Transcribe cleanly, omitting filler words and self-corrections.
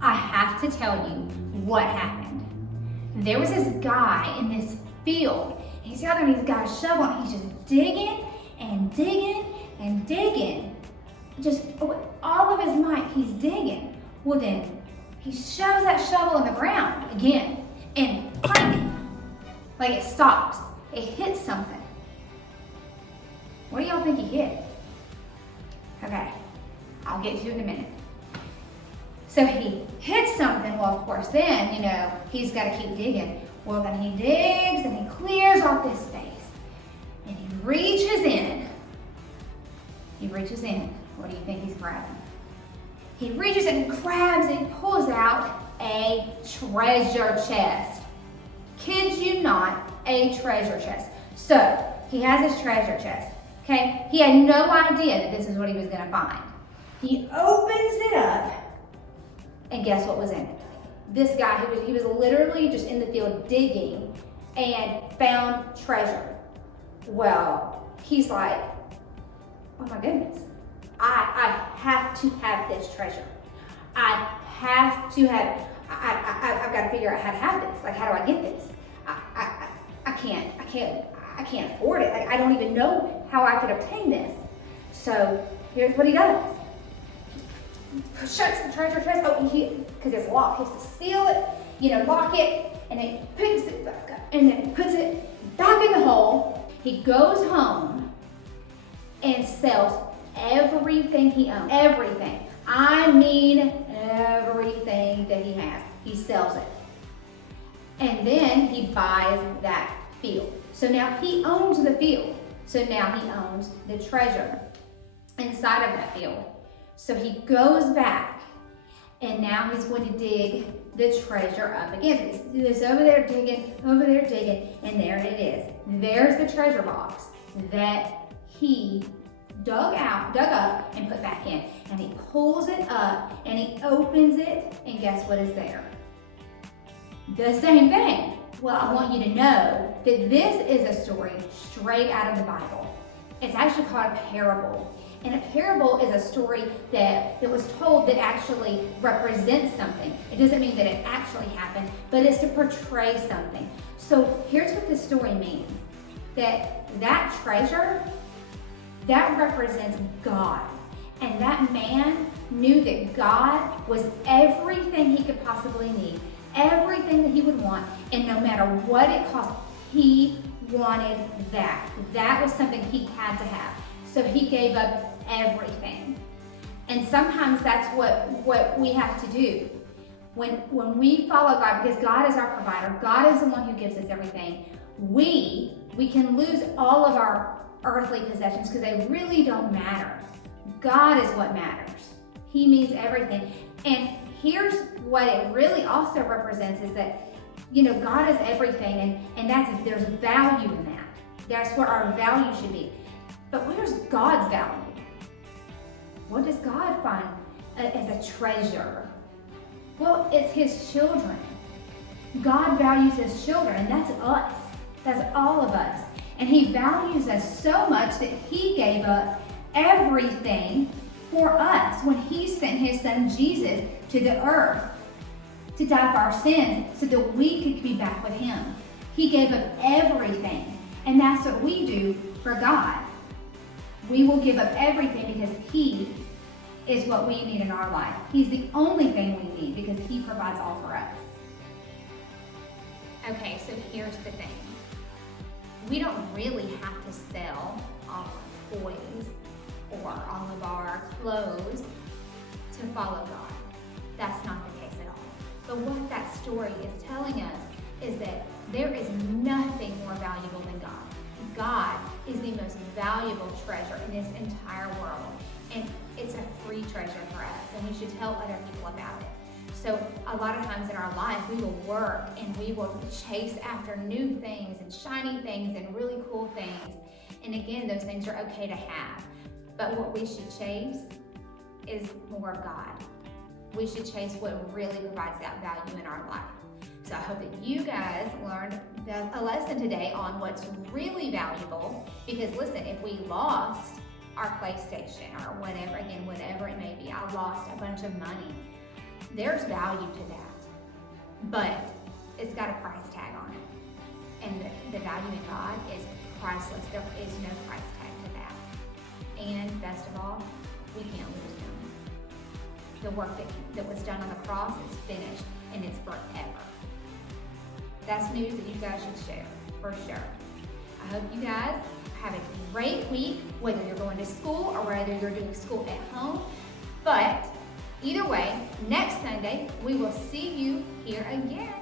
I have to tell you what happened. There was this guy in this field. He's out there and he's got a shovel and he's just digging and digging and digging. Just with all of his might, he's digging. Well then, he shoves that shovel in the ground again and clank, like it stops. It hits something. What do y'all think he hit? Okay, I'll get to it in a minute. So he hits something. Well, of course, then, he's got to keep digging. Well, then he digs and he clears off this space. And he reaches in. What do you think he's grabbing? He reaches in and grabs and pulls out a treasure chest. Kid you not, a treasure chest. So he has his treasure chest. Okay? He had no idea that this is what he was going to find. He opens it up. And guess what was in it? This guy, he was literally just in the field digging and found treasure. Well, he's like, oh my goodness, I have to have this treasure. I've got to figure out how to have this. Like, how do I get this? I can't afford it. Like, I don't even know how I could obtain this. So here's what he does. Shuts the treasure chest open because it's locked. He has to seal it, lock it, and then picks it back up and then puts it back in the hole. He goes home and sells everything he owns. Everything. I mean everything that he has. He sells it. And then he buys that field. So now he owns the field. So now he owns the treasure inside of that field. So he goes back and now he's going to dig the treasure up again. He's over there digging, and there it is. There's the treasure box that he dug up and put back in. And he pulls it up and he opens it, and guess what is there? The same thing. Well, I want you to know that this is a story straight out of the Bible. It's actually called a parable. And a parable is a story that was told that actually represents something. It doesn't mean that it actually happened, but it's to portray something. So here's what this story means. That treasure, that represents God. And that man knew that God was everything he could possibly need, everything that he would want, and no matter what it cost, he wanted that. That was something he had to have. So he gave up everything. And sometimes that's what we have to do. When we follow God, because God is our provider, God is the one who gives us everything, we can lose all of our earthly possessions because they really don't matter. God is what matters. He means everything. And here's what it really also represents is that, God is everything, and there's value in that. That's where our value should be. But where's God's value? What does God find as a treasure? Well, it's his children. God values his children, and that's us. That's all of us. And he values us so much that he gave up everything for us when he sent his son Jesus to the earth to die for our sins so that we could be back with him. He gave up everything. And that's what we do for God. We will give up everything because he is what we need in our life. He's the only thing we need because he provides all for us. Okay, so here's the thing. We don't really have to sell all our toys or all of our clothes to follow God. That's not the case at all. But what that story is telling us is that there is nothing more valuable than God. God is the most valuable treasure in this entire world. And it's a free treasure for us, and we should tell other people about it. So a lot of times in our life, we will work and we will chase after new things and shiny things and really cool things. And again, those things are okay to have. But what we should chase is more of God. We should chase what really provides that value in our life. So I hope that you guys learned a lesson today on what's really valuable. Because listen, if we lost our PlayStation or whatever, again, whatever it may be, I lost a bunch of money. There's value to that, but it's got a price tag on it. And the value in God is priceless. There is no price tag to that. And best of all, we can't lose him. The work that was done on the cross is finished, and it's forever. That's news that you guys should share, for sure. I hope you guys have a great week, whether you're going to school or whether you're doing school at home. But either way, next Sunday, we will see you here again.